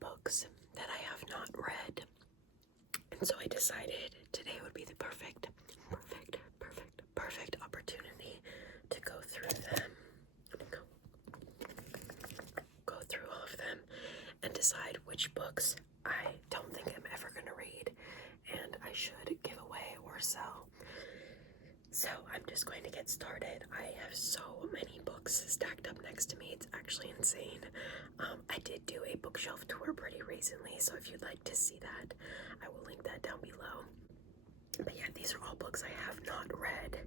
books that I have not read. And so I decided today would be the perfect opportunity to go through them. Go through all of them and decide which books I don't think I'm ever going to read and I should give away or sell. So I'm just going to get started. I have so many books stacked up next to me. It's actually insane. I did do a bookshelf tour pretty recently, so if you'd like to see that, I will link that down below. But yeah, these are all books I have not read,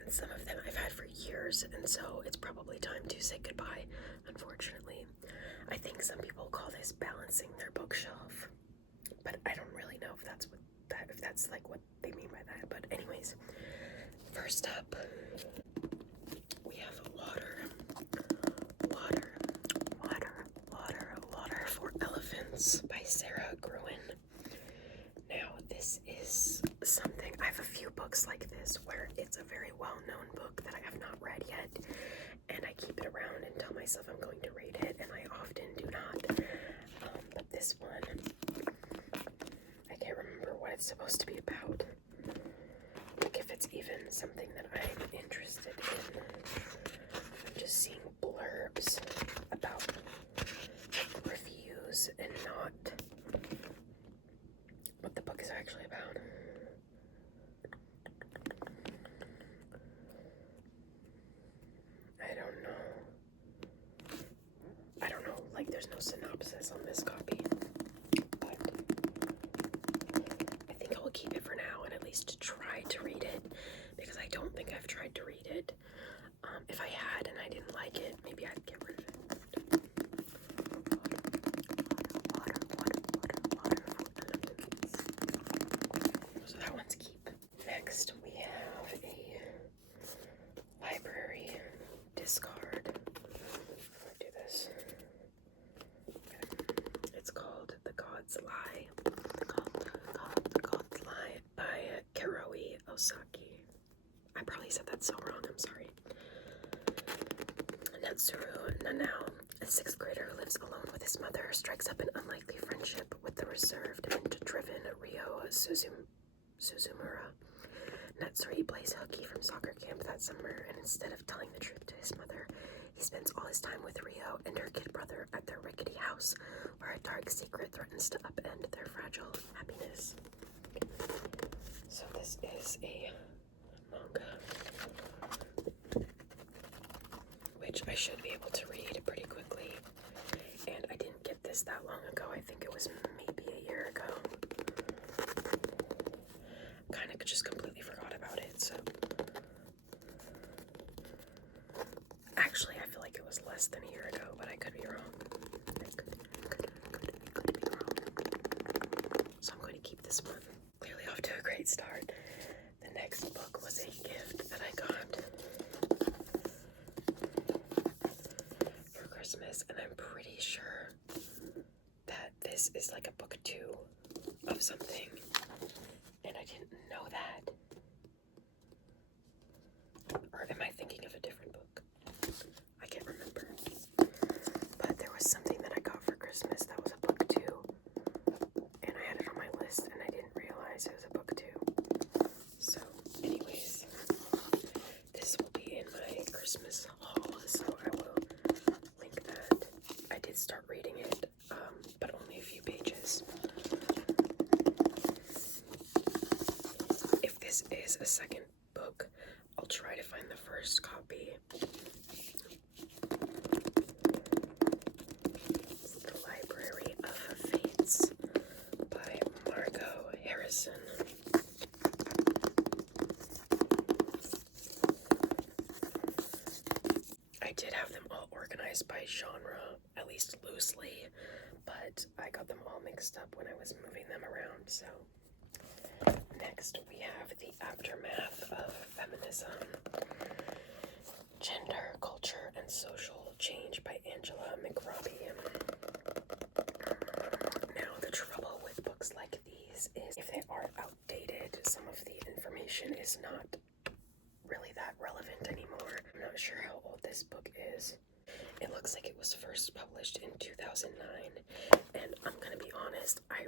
and some of them I've had for years, and so it's probably time to say goodbye, unfortunately. I think some people call this balancing their bookshelf, but I don't really know if that's like what they mean by that. But anyways, first up, we have Water for Elephants by Sarah Gruen. Now, this is something, I have a few books like this where it's a very well-known book that I have not read yet, and I keep it around and tell myself I'm going to read it, and I often do not. But this one, I can't remember what it's supposed to be about. Like if it's even something that I'm interested in. I'm just seeing blurbs about reviews and not what the book is actually about. I don't know, like there's no synopsis on this copy, but I think I will keep it for now and at least try to read it, because I don't think I've tried to read it. If I had and I didn't like it, maybe I'd get rid of it. So that one's keep. Next, we have a library discard. Do this. Okay. It's called The God's Lie. The God's Lie by Karoi Osaki. I probably said that so wrong, I'm sorry. Natsuru Nanao, a 6th grader who lives alone with his mother, strikes up an unlikely friendship with the reserved and driven Ryo Suzumura. Natsuri plays hooky from soccer camp that summer, and instead of telling the truth to his mother, he spends all his time with Ryo and her kid brother at their rickety house, where a dark secret threatens to upend their fragile happiness. So this is a manga, which I should be able to read pretty quickly, and I didn't get this that long ago. I think it was maybe a year ago. Kind of just completely forgot about it, so. Actually, I feel like it was less than a year ago, but I could be wrong. Could be wrong. So I'm going to keep this one. Clearly off to a great start. The next book was a gift that I got for Christmas, and I'm pretty sure that this is like a book 2 of something, and I didn't know that. Or am I thinking of a different book? I can't remember. But there was something that I got for Christmas that was a book 2, and I had it on my list, and I didn't realize it was a book 2. So, anyways, this will be in my Christmas haul, so I will link that. I did start reading it, but only a few pages. If this is a second book, I'll try to find the first copy. It's The Library of Fates by Margot Harrison. I did have them all organized by genre, at least loosely, but I got them all mixed up when I was moving them around, so. Next, we have The Aftermath of Feminism, Gender, Culture, and Social Change by Angela McRobbie. Now, the trouble with books like these is if they are outdated, some of the information is not really that relevant anymore. I'm not sure how old this book is. It looks like it was first published in 2009, and I'm gonna be honest, I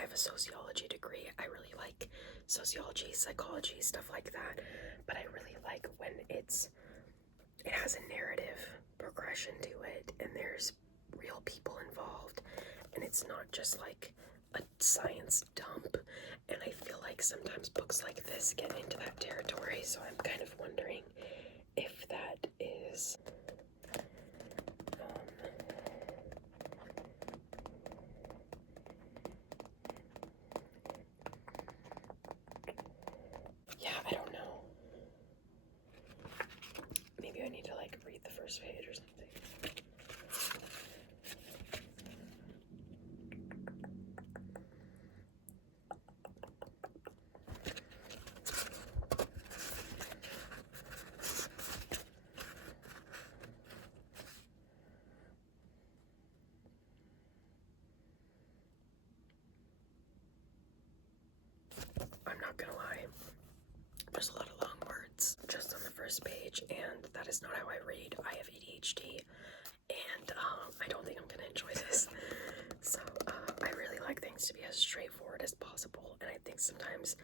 have a sociology degree. I really like sociology, psychology, stuff like that, but I really like when it has a narrative progression to it, and there's real people involved, and it's not just like a science dump. And I feel like sometimes books like this get into that territory, so I'm kind of wondering if that is yeah, I don't know. Maybe I need to like read the first page or something. I'm not gonna lie, there's a lot of long words just on the first page, and that is not how I read. I have ADHD, and I don't think I'm gonna enjoy this. So I really like things to be as straightforward as possible, and I think sometimes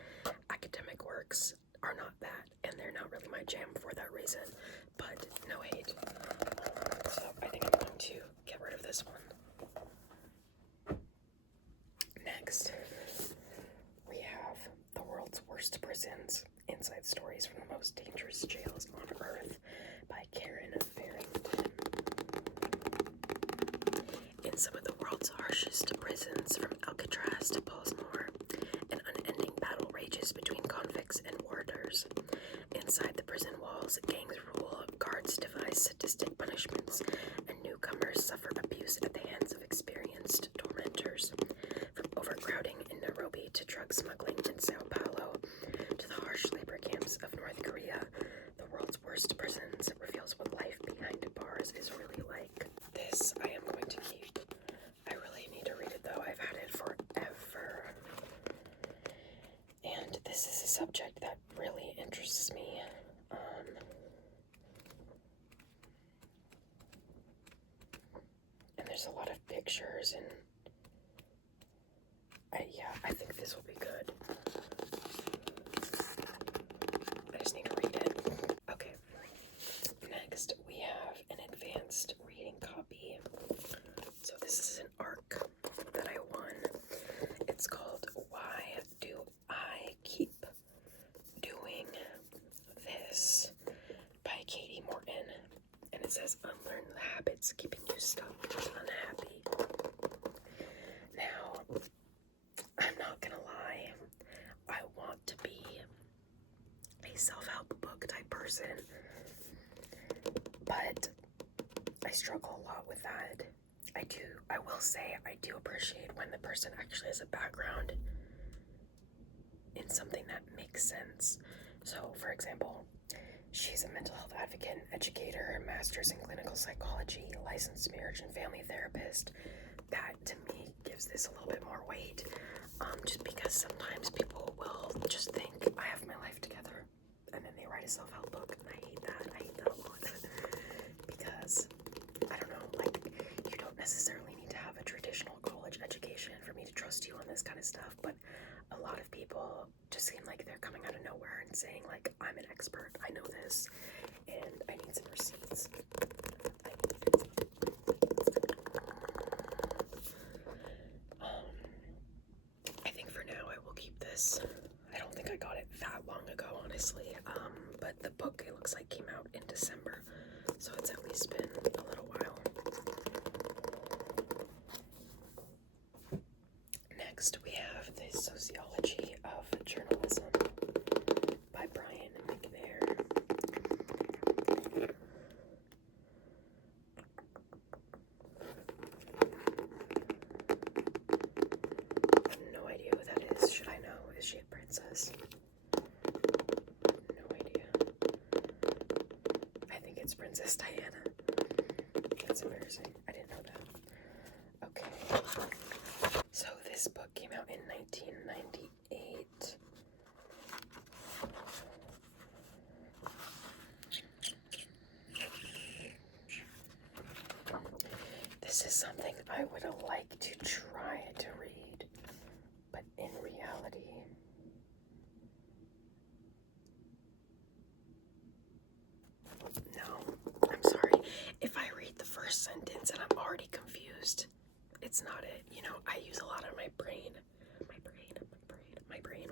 academic works are not that, and they're not really my jam for that reason, but no hate. So I think I'm going to get rid of this one. Next, we have The World's Worst Prisons, Inside Stories from the Most Dangerous Jails on Earth by Karen Farrington. In some of the world's harshest prisons, from Alcatraz to Baltimore, an unending battle rages between convicts and warders. Inside the prison walls, gangs rule, guards devise sadistic punishments, and newcomers suffer abuse at the hands of experienced tormentors. From overcrowding in Nairobi to drug smuggling in Sao Paulo to the harsh labor camps of North Korea, The World's Worst Prisons reveals what life behind bars is really like. This I am going to keep. I really need to read it though. I've had it forever. And this is a subject that really interests me. And there's a lot of pictures, and I think this will be good. I just need to read it. Okay. Next, we have an advanced reading copy. So this is an ARC that I won. It's called Why Do I Keep Doing This by Katie Morton. And it says, unlearn the habits keeping you stuck and unhappy. Now, I'm not gonna lie, I want to be a self-help book type person, but I struggle a lot with that. I will say, I do appreciate when the person actually has a background in something that makes sense. So, for example, she's a mental health advocate and educator, master's in clinical psychology, licensed marriage and family therapist. That, to me, gives this a little bit more weight, just because sometimes people will just think, I have my life together, and then they write a self-help book, and I hate that a lot, because, I don't know, like, you don't necessarily need to have a traditional college education for me to trust you on this kind of stuff, but a lot of people just seem like they're coming out of nowhere and saying, like, I'm an expert, I know this, and I need some receipts. I think for now I will keep this. I don't think I got it that long ago, honestly, but the book, it looks like, came out in December, so it's at least been a little while. Next, we have The Sociology of Journalism by Brian McNair. I have no idea who that is. Should I know? Is she a princess? No idea. I think it's Princess Diana. That's embarrassing. I didn't know that. Okay. So this book came out in 1998. This is something I would like to try to read, but in reality, no, I'm sorry. If I read the first sentence and I'm already confused, it's not it. You know, I use a lot of my brain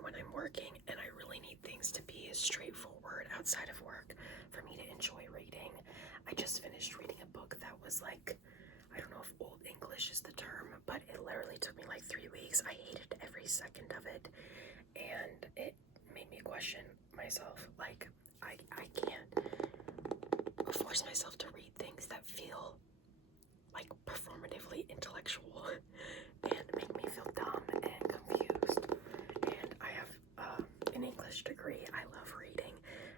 when I'm working, and I really need things to be straightforward outside of work for me to enjoy reading. I just finished reading a book that was like, I don't know if Old English is the term, but it literally took me like 3 weeks. I hated every second of it, and it made me question myself. Like, I can't force myself to read things that feel like performatively intellectual and make me feel dumb and confused. And I have an English degree. I love reading,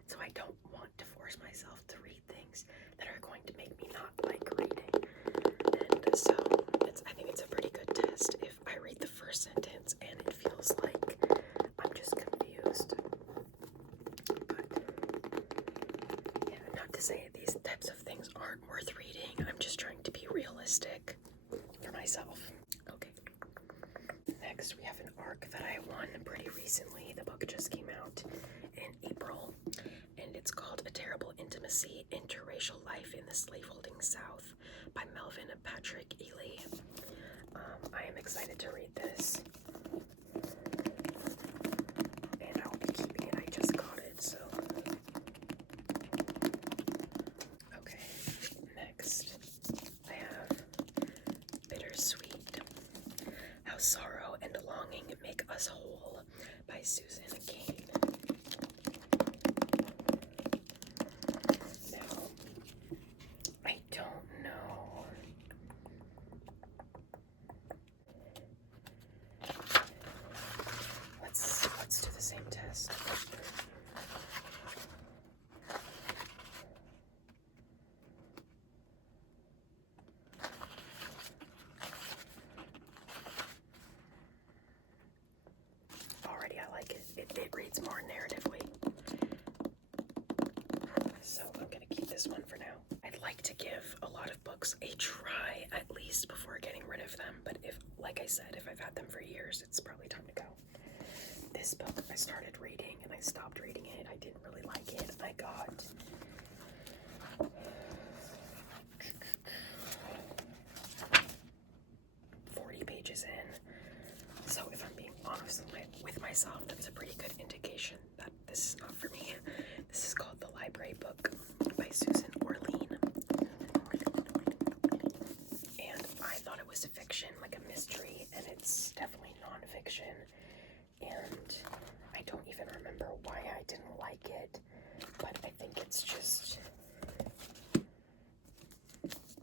so I don't want to force myself to read things that are going to make me not like reading. And so I think it's a pretty good test if I read the first sentence and it feels like I'm just confused. But yeah, not to say these types of things aren't worth reading. I'm just trying to be realistic for myself. Okay. Next, we have an arc that I won pretty recently. The book just came out in April, and it's called A Terrible Intimacy, Interracial Life in the Slaveholding South by Melvin Patrick Ely. I am excited to read this, and I'll be keeping it. I just got it, so. Okay, next I have Bittersweet, How Sorrow and Longing Make Us Whole by Susan Cain. Now, I don't know. Let's do the same test. Already I like it. It reads more narratively. So I'm gonna keep this one for now. I'd like to give a lot of books a try at least before getting rid of them, but if, like I said, if I've had them for years, it's probably time to go. This book I started reading and I stopped reading it. I didn't really like it. I got 40 pages in. So if I'm being honest with myself, that's a pretty good indication that this is not for me. This is called The Library Book by Susan Orlean. And I thought it was fiction, like a mystery, and it's definitely nonfiction. And I don't even remember why I didn't like it, but I think it's just,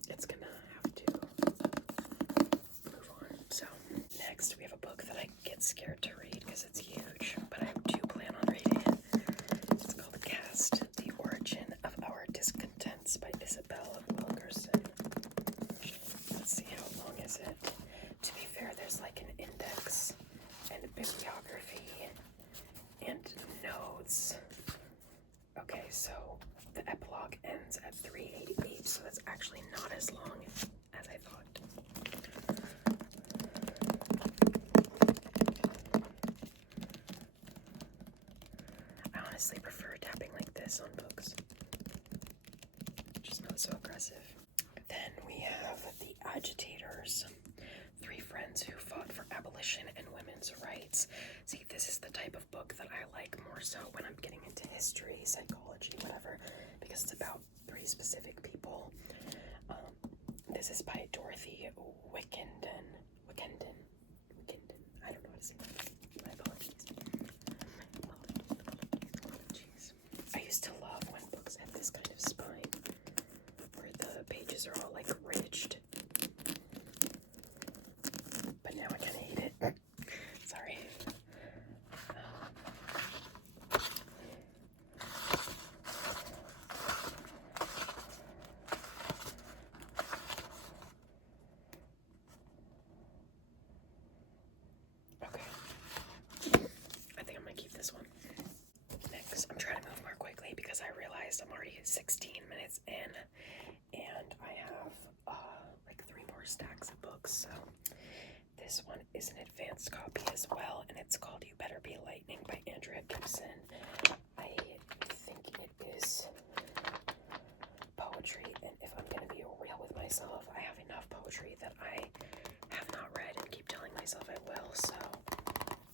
it's gonna have to move on. So next we have a book that I get scared to read because it's huge, but I do plan on reading it. It's called Cast, The Origin of Our Discontents by Isabel Wilkerson. Let's see, how long is it? To be fair, there's like an index and a bibliography and notes. Okay, so the epilogue ends at 388, so that's actually not as long as I thought. I honestly prefer tapping like this on books, just not so aggressive. Then we have The Agitators, 3 friends who fought for abolition and women's rights. See, this is the type of book that I like more so when I'm getting into history, psychology, whatever, because it's about 3 specific people. This is by Dorothy Wickenden. I don't know how to say that. My apologies. I used to love when books had this kind of spine, where the pages are all like ridged. But now I kind of hate it. Sorry. Okay. I think I'm gonna keep this one. Next, I'm trying to move more quickly because I realized I'm already 16 minutes in, and I have stacks of books. So this one is an advanced copy as well, and it's called You Better Be Lightning by Andrea Gibson. I think it is poetry, and if I'm going to be real with myself, I have enough poetry that I have not read and keep telling myself I will, so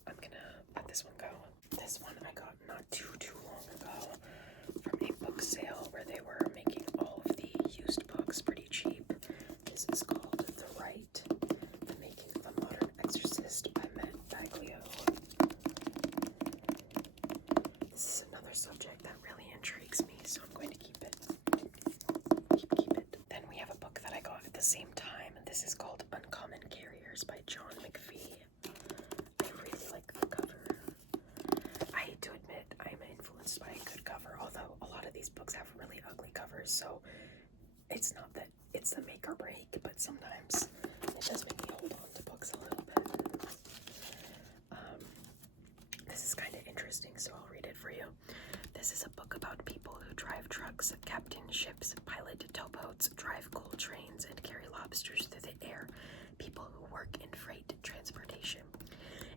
I'm going to let this one go. This one I got not too long ago from a book sale where they were making all of the used books pretty cheap. This is called The Rite, The Making of a Modern Exorcist by Matt Baglio. This is another subject that really intrigues me, so I'm going to keep it. Keep it. Then we have a book that I got at the same time, and this is called Uncommon Carriers by John McPhee. I really like the cover. I hate to admit I'm influenced by a good cover, although a lot of these books have really ugly covers, so it's not that it's the make or break, but sometimes it does make me hold on to books a little bit. This is kind of interesting, so I'll read it for you. This is a book about people who drive trucks, captain ships, pilot towboats, drive coal trains, and carry lobsters through the air. People who work in freight transportation.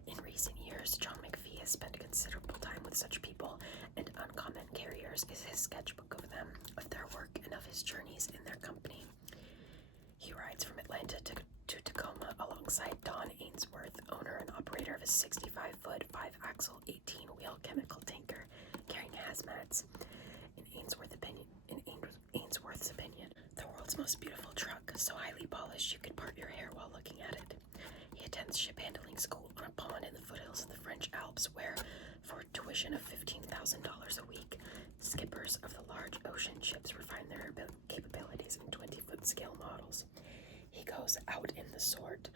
In recent years, John McPhee has spent considerable time with such people, and Uncommon Carriers is his sketchbook of them, of their work, and of his journeys in their company. He rides from Atlanta to Tacoma alongside Don Ainsworth, owner and operator of a 65-foot, 5-axle, 18-wheel chemical tanker carrying hazmats. In Ainsworth's opinion, the world's most beautiful truck, so highly polished you could part your hair while looking at it. He attends ship handling school on a pond in the foothills of the French Alps, where, for tuition of $15,000 a week, skippers of the large ocean ships refine their capabilities in 20-foot scale models. He goes out in the sort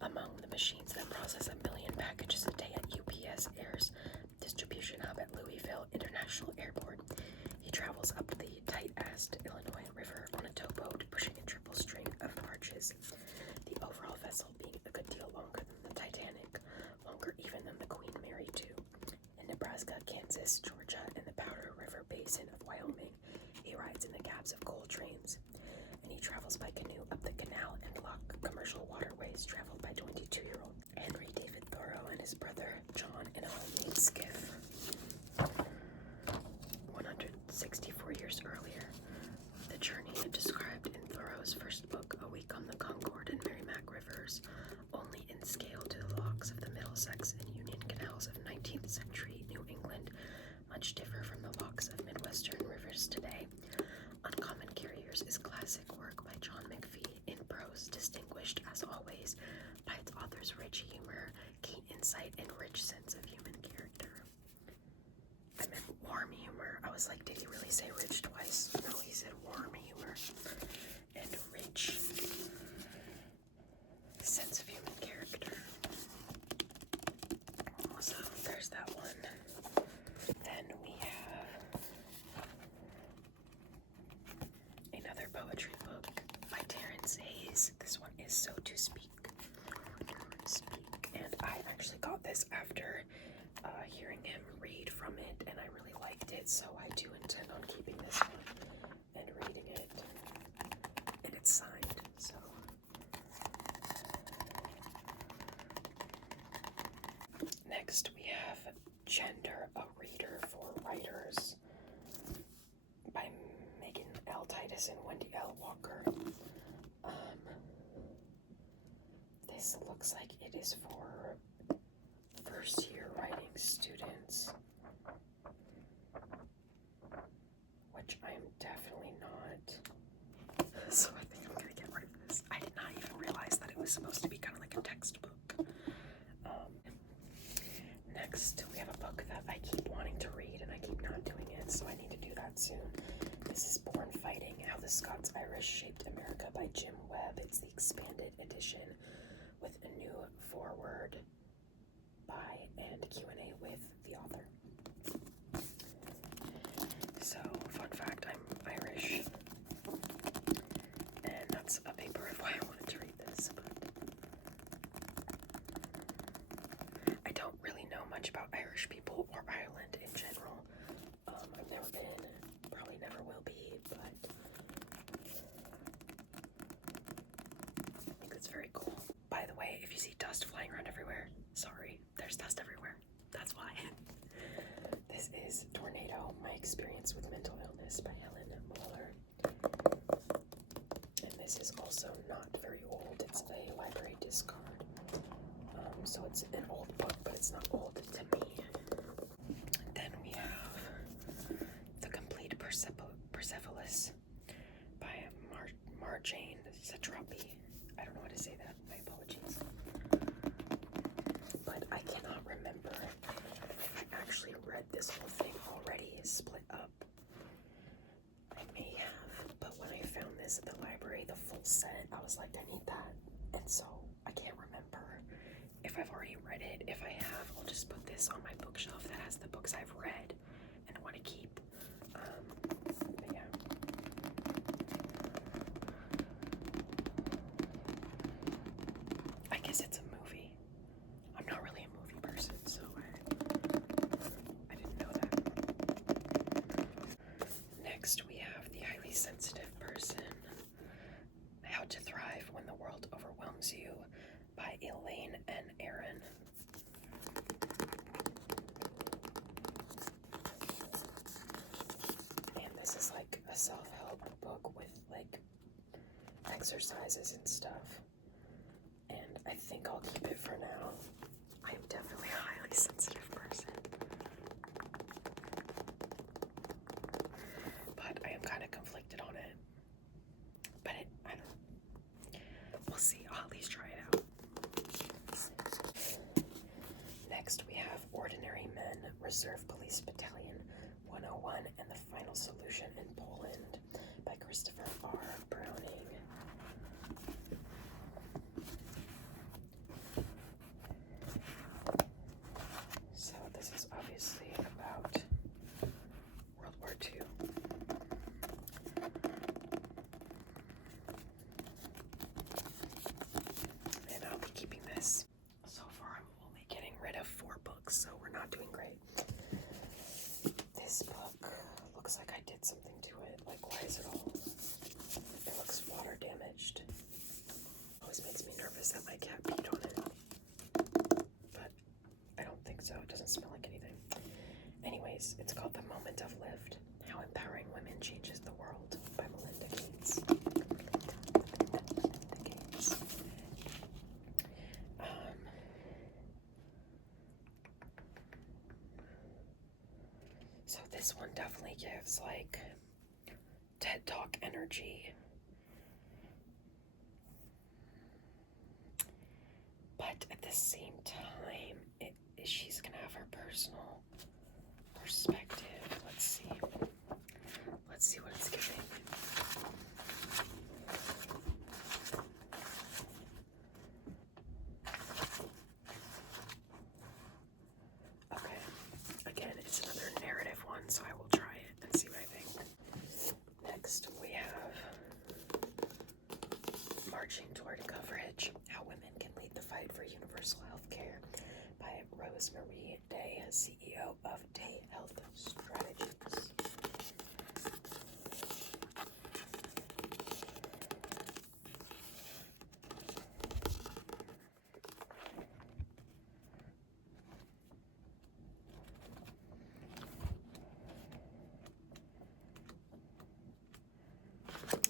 among the machines that process 1 million packages a day at UPS Air's distribution hub at Louisville International Airport. He travels up the tight-assed Illinois River on a towboat, pushing a triple string of barges, the overall vessel being a good deal longer than the Titanic, longer even than the Queen Mary II. In Nebraska, Kansas, Georgia, and the Powder River Basin of Wyoming, he rides in the cabs of coal trains, and he travels by canoe up the canal and lock commercial waterways traveled by 22-year-old Henry David Thoreau and his brother John in a homemade skiff. 164 years earlier, the journey described in Thoreau's first book, A Week on the Concord and Merrimack Rivers, only in scale to the locks of the Middlesex and Union Canals of 19th century New England, much differ from the locks of Midwestern rivers today. Uncommon Carriers is classic work by John McPhee, in prose distinguished, as always, by its author's rich humor, keen insight, and rich sense of human character. I meant warm humor. I was like, did he really say rich twice? No, he said warm humor and rich sense of human character. So there's that one. Then we have another poetry book by Terrence Hayes. This one is So to Speak. And I actually got this after hearing him read from it, and I really liked it, so I do intend on keeping this one and reading it. And it's signed, so. Next we have Gender, a Reader for Writers by Megan L. Titus and Wendy L. Walker. This looks like it is for first-year writing students, which I am definitely not. So I think I'm gonna get rid of this. I did not even realize that it was supposed to be kind of like a textbook. Next, we have a book that I keep wanting to read and I keep not doing it, so I need to do that soon. This is Born Fighting: How the Scots-Irish Shaped America by Jim Webb. It's the expanded edition with a new foreword by and Q&A with the author. So, fun fact, I'm Irish, and that's a big part of why I wanted to read this, but I don't really know much about Irish people or Ireland in general. I've never been, probably never will be, but I think you see dust flying around everywhere? Sorry, there's dust everywhere. That's why. This is Tornado, My Experience with Mental Illness by Helen Muller. And this is also not very old. It's a library discard. So it's an old book, but it's not old to me. Then we have The Complete Persepolis by Marjane Satrapi. I don't know how to say that. My apologies. But I cannot remember if I actually read this whole thing already split up. I may have, but when I found this at the library, the full set, I was like, I need that. And so I can't remember if I've already read it. If I have, I'll just put this on my bookshelf that has the books I've read and want to keep. But yeah. I guess it's a movie. I'm not really a movie person, so I didn't know that. Next, we have The Highly Sensitive Person, How to Thrive When the World Overwhelms You by Elaine and Aaron. And this is like a self-help book with like exercises and stuff. And I think I'll keep it for now. I am definitely a highly sensitive person. But I am kind of conflicted on it. But I don't know. We'll see. I'll at least try it out. Next, we have Ordinary Men, Reserve Police Battalion 101 and the Final Solution in Poland by Christopher R. Browning. So this is obviously about World War II. And I'll be keeping this. So far I'm only getting rid of 4 books, so we're not doing great. This book looks like I did something to it. Like, why is it all... It looks water damaged. Always makes me nervous that my cat peed on it. But I don't think so. It doesn't smell like anything. Anyways, it's called The Moment of Lift, How Empowering Women Changes the World by Melinda Gates. So this one definitely gives like TED Talk energy. But at the same time, she's gonna have her personal perspective. Let's see. Let's see what it's giving. Okay. Again, it's another narrative one, so I will try it and see what I think. Next, we have Marching Toward Coverage, How Women Can Lead the Fight for Universal Health Care by Rosemarie Day, CEO of Day Health Strategies.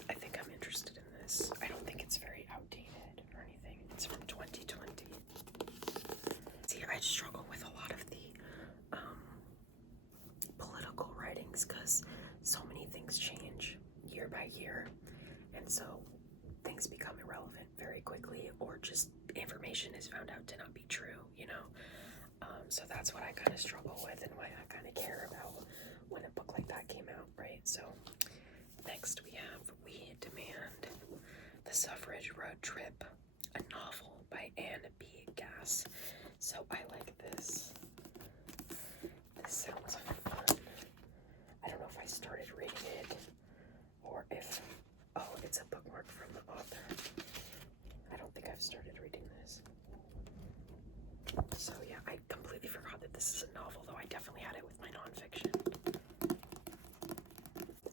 I think I'm interested in this. I don't think it's very outdated or anything. It's from 2020. See, I struggle with a lot of the political writings because so many things change year by year, and so things become irrelevant very quickly, or just information is found out to not be true, you know? So that's what I kind of struggle with and why I kind of care about when a book like that came out, right? So next we have We Demand, The Suffrage Road Trip, a novel by Anne B. Gass. So I like this. This sounds fun. I don't know if I started reading it or if... Oh, it's a bookmark from the author. I don't think I've started reading this. So yeah, I completely forgot that this is a novel, though I definitely had it with my nonfiction.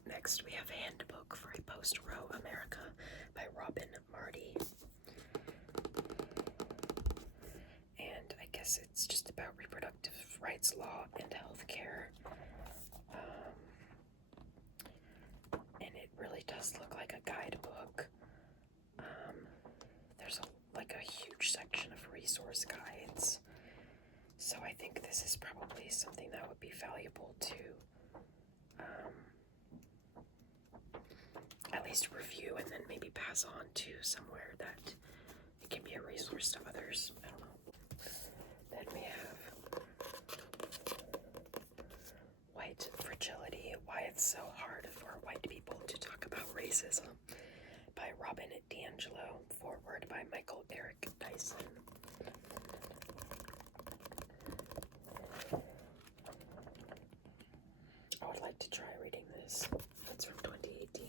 Next, we have Handbook for a Post-Roe America by Robin Marty. guess it's just about reproductive rights law and healthcare. And it really does look like a guidebook. There's a huge section of resource guides. So I think this is probably something that would be valuable to at least review and then maybe pass on to somewhere that it can be a resource to others. I don't know. Then we have White Fragility, Why It's So Hard for White People to Talk About Racism by Robin D'Angelo, foreword by Michael Eric Dyson. I would like to try reading this. It's from 2018.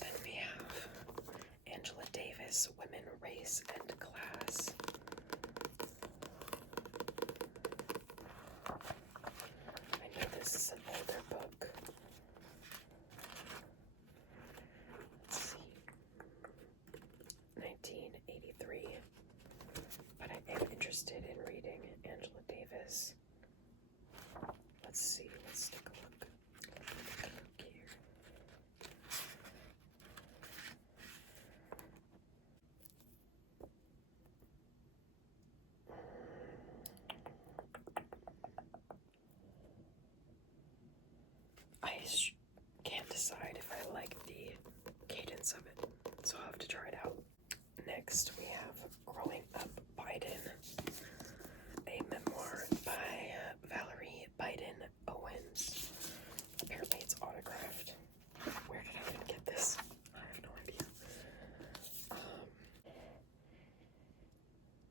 Then we have Angela Davis, Women, Race, and Class. I know this is an older book. Let's see. 1983. But I am interested in reading Angela Davis. Let's see, let's take a look. Here. I can't decide if I like the cadence of it, so I'll have to try it out. Next, we have Growing Up Biden, a memoir by Valerie Biden Owens. Apparently it's autographed. Where did I even get this? I have no idea.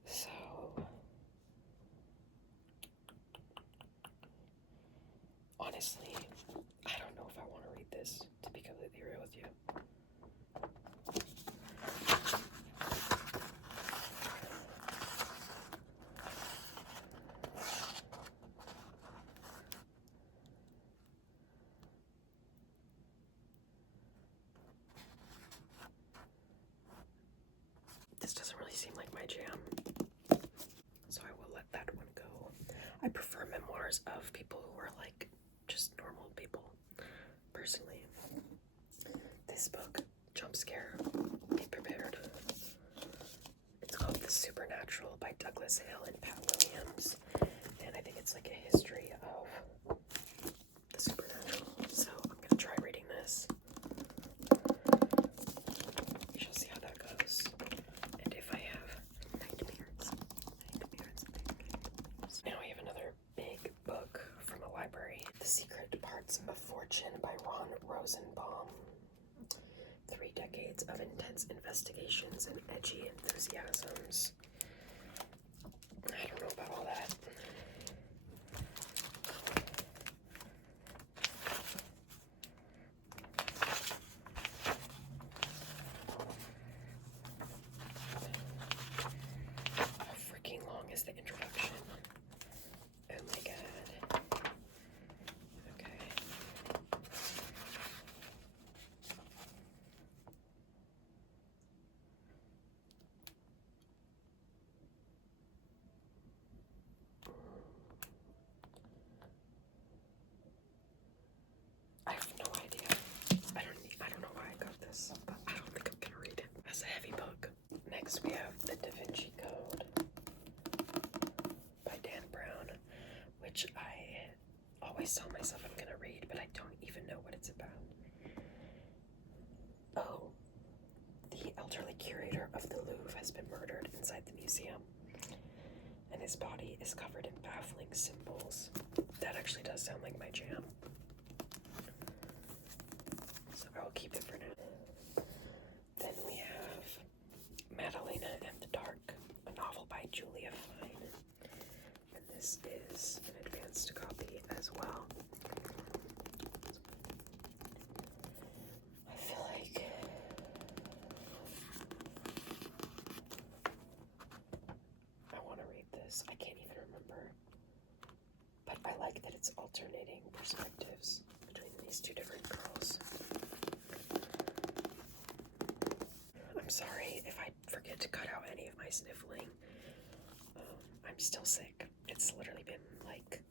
So, honestly, I don't know if I want to read this, to be completely real with you. This doesn't really seem like my jam, so I will let that one go. I prefer memoirs of people who are like just normal people, personally. This book, Jump Scare, Be Prepared. It's called The Supernatural by Douglas Hill and Pat Williams, and I think it's like a history of the supernatural, so I'm gonna try reading this. We shall see how that goes. And if I have nightmares. Now we have another big book from a library. The Secret Parts of Fortune by Ron Rosenbaum. 3 decades of intense investigations and edgy enthusiasms. I don't know about all that. How freaking long is the introduction? Oh my god. Okay. I have no idea. I don't know why I got this, but I don't think I'm gonna read it. That's a heavy book. Next we have The Da Vinci Code by Dan Brown, which I always tell myself I'm gonna read, but I don't even know what it's about. Oh, the elderly curator of the Louvre has been murdered inside the museum, and his body is covered in baffling symbols. That actually does sound like my jam. So I will keep it for now. Then we have Madalena and the Dark, a novel by Julia Fine. And this is an advanced copy as well. I feel like I want to read this. I can't even remember. But I like that it's alternating perspectives between these two different girls. I'm sorry still sick. It's literally been like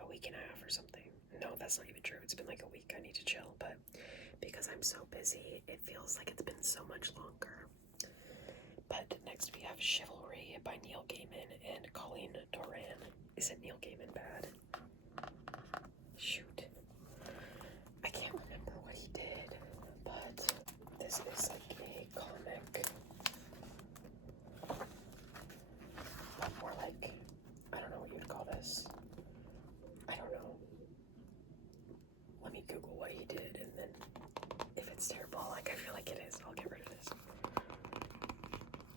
a week and a half or something. No, that's not even true. It's been like a week. I need to chill, but because I'm so busy, it feels like it's been so much longer. But next we have Chivalry by Neil Gaiman and Colleen Doran. Isn't Neil Gaiman bad? Shoot. I can't remember what he did, but this is like a comic. But more like, I don't know what you would call this. I don't know. Let me Google what he did, and then if it's terrible, like I feel like it is, I'll get rid of this.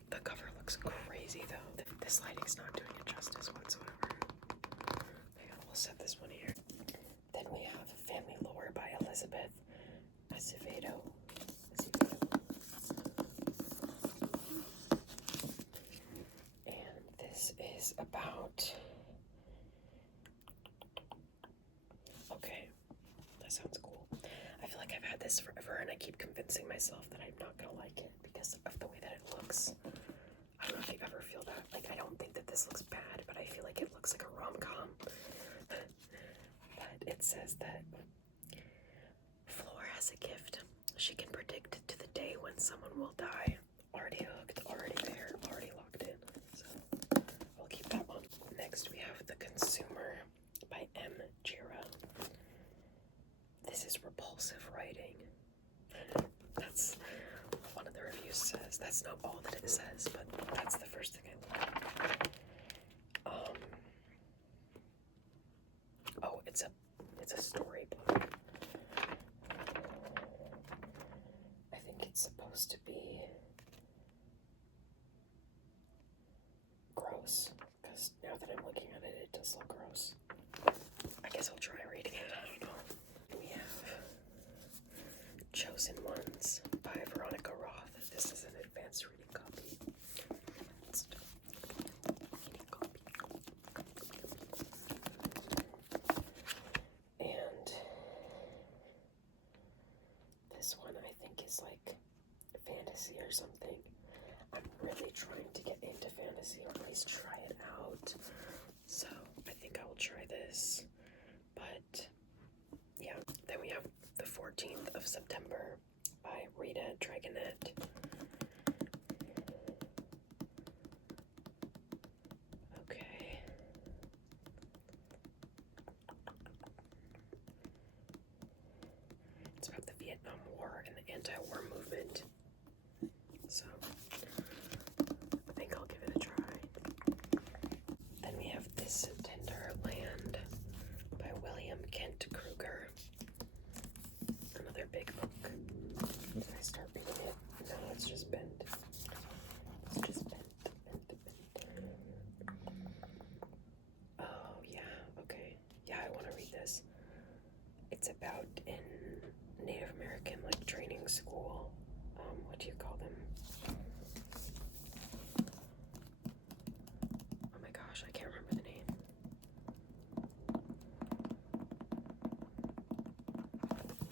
The cover looks crazy though. This lighting's not doing it justice whatsoever. Hang on, we'll set this one here. Then we have Family Lore by Elizabeth Acevedo. And this is about... Okay, that sounds cool. I feel like I've had this forever and I keep convincing myself that I'm not gonna like it because of the way that it looks. I don't know if you ever feel that. Like, I don't think that this looks bad, but I feel like it looks like a rom-com. But it says that Floor has a gift. She can predict to the day when someone will die. Already hooked, already there, already locked in. So I'll keep that one. Next we have The Consumer by M. Jira. This is repulsive writing. That's one of the reviews says. That's not all that it says, but that's the first thing I look at. Oh, it's a storybook. I think it's supposed to be gross, because now that I'm looking at it, it does look gross. I guess I'll try reading it, I don't know. We have Chosen Ones by Veronica Roth. This is an advanced reading copy. And this one I think is like fantasy or something. I'm really trying to get into fantasy, or at least try it out. So I think I will try this. But yeah, then we have The 14th of September by Rita Dragonette. Okay. It's about the Vietnam War and the anti-war movement. So I think I'll give it a try. Then we have This Tender Land by William Kent Kruger. Another big book. Did I start reading it? No, it's just bent. It's just bent. Oh, yeah, okay. Yeah, I want to read this. It's about in Native American, like, training school. What do you call them? Oh my gosh, I can't remember the name.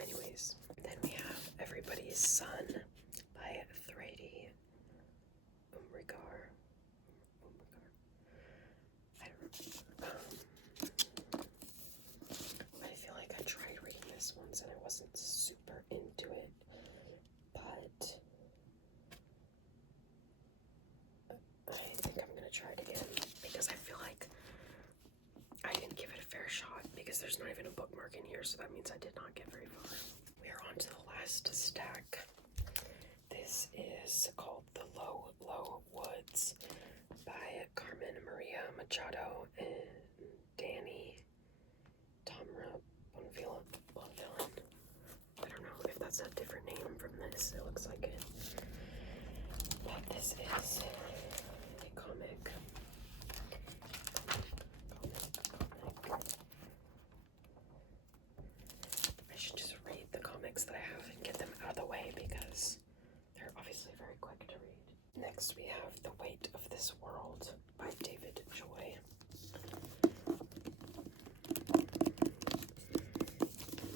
Anyways, then we have Everybody's Son by Thrady Umrigar. I don't know. I feel like I tried reading this once and I wasn't super into it, but I think I'm gonna try it again because I feel like I didn't give it a fair shot because there's not even a bookmark in here, so that means I did not get very far. We are on to the last stack. This is called The Low, Low Woods by Carmen Maria Machado and Danny Tamra Bonvillain. I don't know if that's a different name from this. It looks like it. But this is a comic. I should just read the comics that I have and get them out of the way because they're obviously very quick to read. Next we have The Weight of This World by David Joy.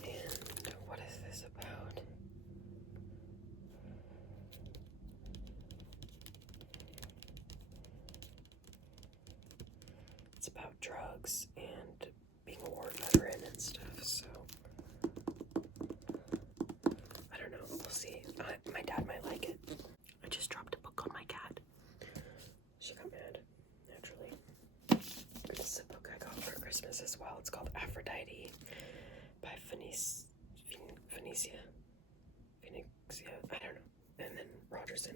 And what is this about? about drugs and being a war veteran and stuff, so I don't know, we'll see. My dad might like it. I just dropped a book on my cat. She got mad, naturally. This is a book I got for Christmas as well. It's called Aphrodite by Phoenicia, I don't know, and then Rogerson.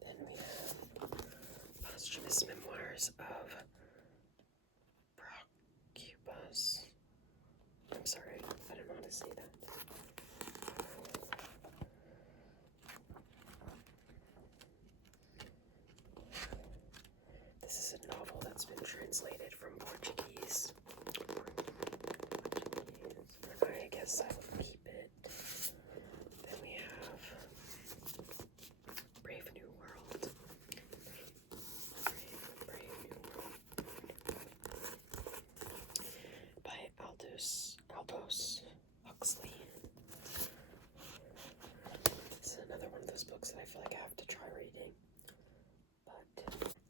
Then we have posthumous memoirs of Procubus. I'm sorry, I don't know how to say that. This is a novel that's been translated from Portuguese. I guess I will keep it. Then we have Brave New World. Brave New World. By Aldous Huxley. This is another one of those books that I feel like I have to try reading. But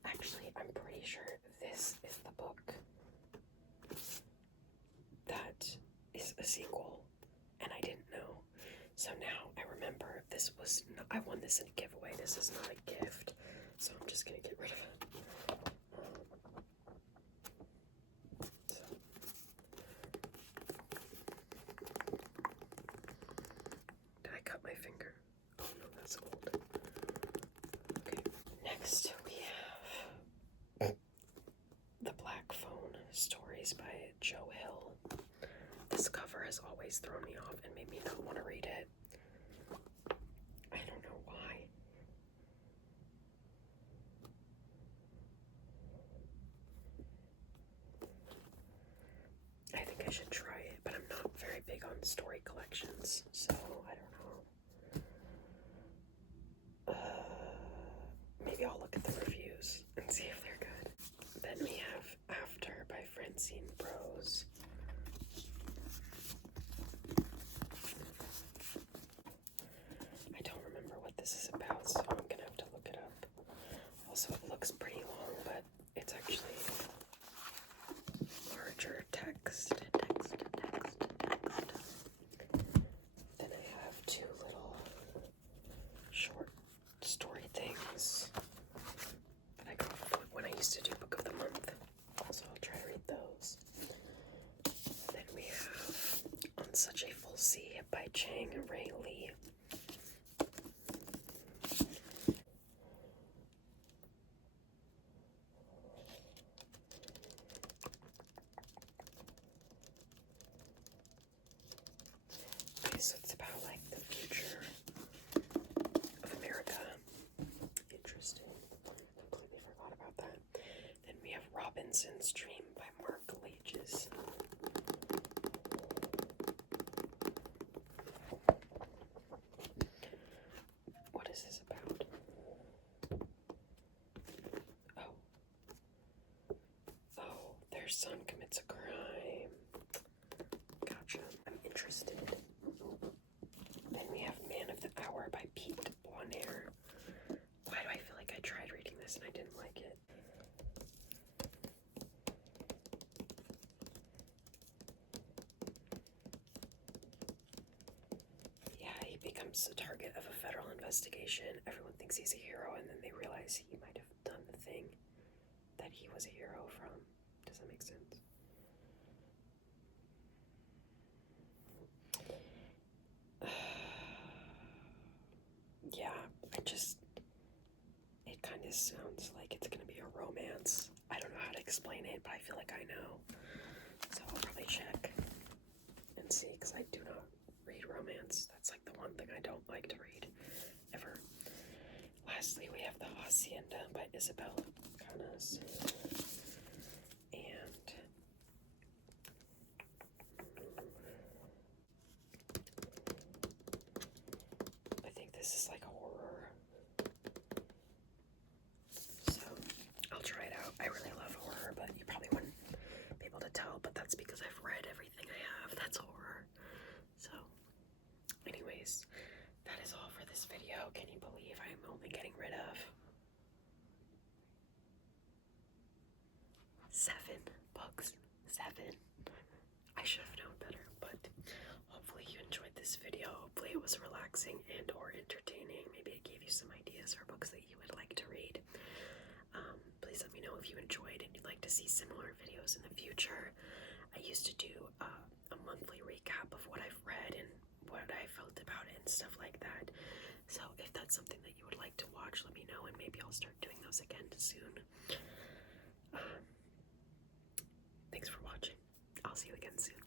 actually, I'm pretty sure this is the book that is a sequel, and I didn't know. So now I remember I won this in a giveaway. This is not a gift, so I'm just gonna get rid of it. Did I cut my finger? Oh no, that's old. Okay. Next we have The Black Phone, Stories by Joe Hill. This cover has always thrown me off and made me not want to read it. I don't know why. I think I should try it, but I'm not very big on story collections, so I don't know. Maybe I'll look at the reviews and see if they're good. Then we have After by Francine Brose. I don't remember what this is about, so I'm gonna have to look it up. Also, it looks pretty long, but it's actually larger text. Then I have two little short story things that I got when I used to do Book of the Month. So I'll try to read those. Then we have On Such a Full Sea by Chang Ray Lee. Okay, so it's about like the future of America. Interesting. Completely forgot about that. Then we have Robinson's Dream by Mark Lages. What is this about? Oh, their son commits a crime. Gotcha. I'm interested. Then we have Man of the Hour by Pete Bonaire. Why do I feel like I tried reading this and I didn't like it? Yeah, he becomes the target of a federal investigation. Everyone thinks he's a hero, and then they realize he might have done the thing that he was a hero from. Does that make sense? Yeah, it kind of sounds like it's gonna be a romance. I don't know how to explain it, but I feel like I know. So I'll probably check and see, because I do not read romance. That's like the one thing I don't like to read, ever. Lastly, we have The Hacienda by Isabel Canas. And I think this is like a horror. So I'll try it out. I really love horror, but you probably wouldn't be able to tell, but that's because I've read everything I have that's horror. So anyways, that is all for this video. Can you believe I'm only getting rid of 7 books? 7. I should have known better, but hopefully you enjoyed this video. Hopefully it was relaxing and or entertaining. Maybe it gave you some ideas for books that you would like to read. Please let me know if you enjoyed and you'd like to see similar videos in the future. I used to do a monthly recap of what I've read and what I felt about it and stuff like that. So if that's something that you would like to watch, let me know and maybe I'll start doing those again soon. Thanks for watching. I'll see you again soon.